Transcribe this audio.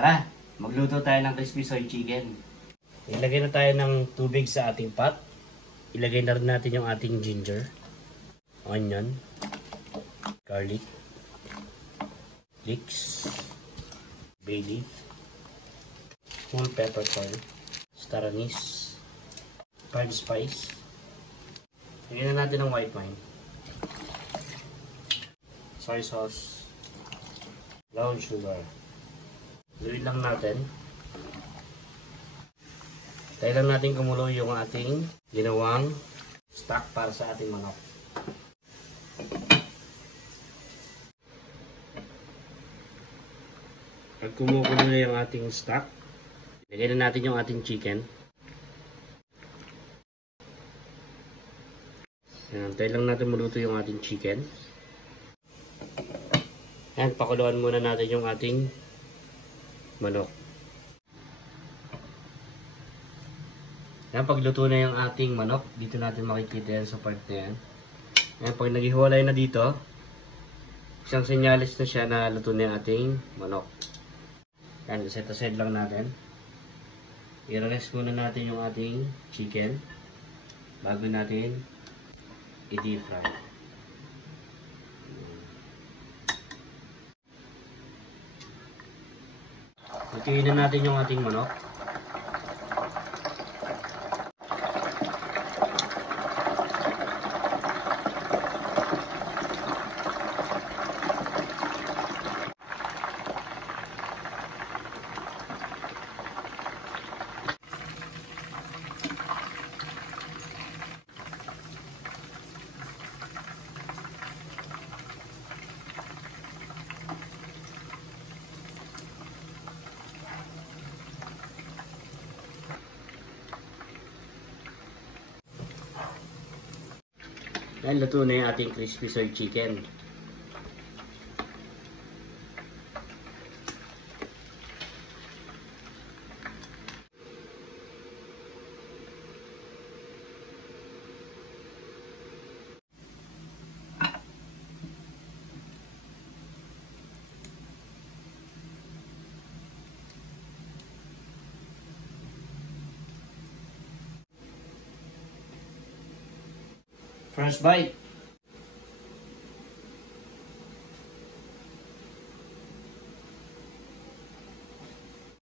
Tara, magluto tayo ng crispy soy chicken. Ilagay na tayo ng tubig sa ating pot. Ilagay na rin natin yung ating ginger, onion, garlic, leeks, bay leaf, whole peppercorn, star anise, pine spice. Lagyan na natin ng white wine, soy sauce, brown sugar. Luin lang natin. Tayo lang natin kumulo yung ating ginawang stock para sa ating manok. Pag kumukulo na yung ating stock, ilagay na natin yung ating chicken. Ayan, tayo lang natin maluto yung ating chicken. Ayan, pakuluan muna natin yung ating manok. Ayan, pagluto na yung ating manok, dito natin makikita yan sa part na yan. Ayan, pag naghiwalay na dito, isang senyalis na siya na luto na yung ating manok. Ayan, set aside lang natin. I-rest muna natin yung ating chicken bago natin i-deep fry. Lutuin na natin yung ating manok. Ayan, luto na yung ating crispy soy chicken. First bite.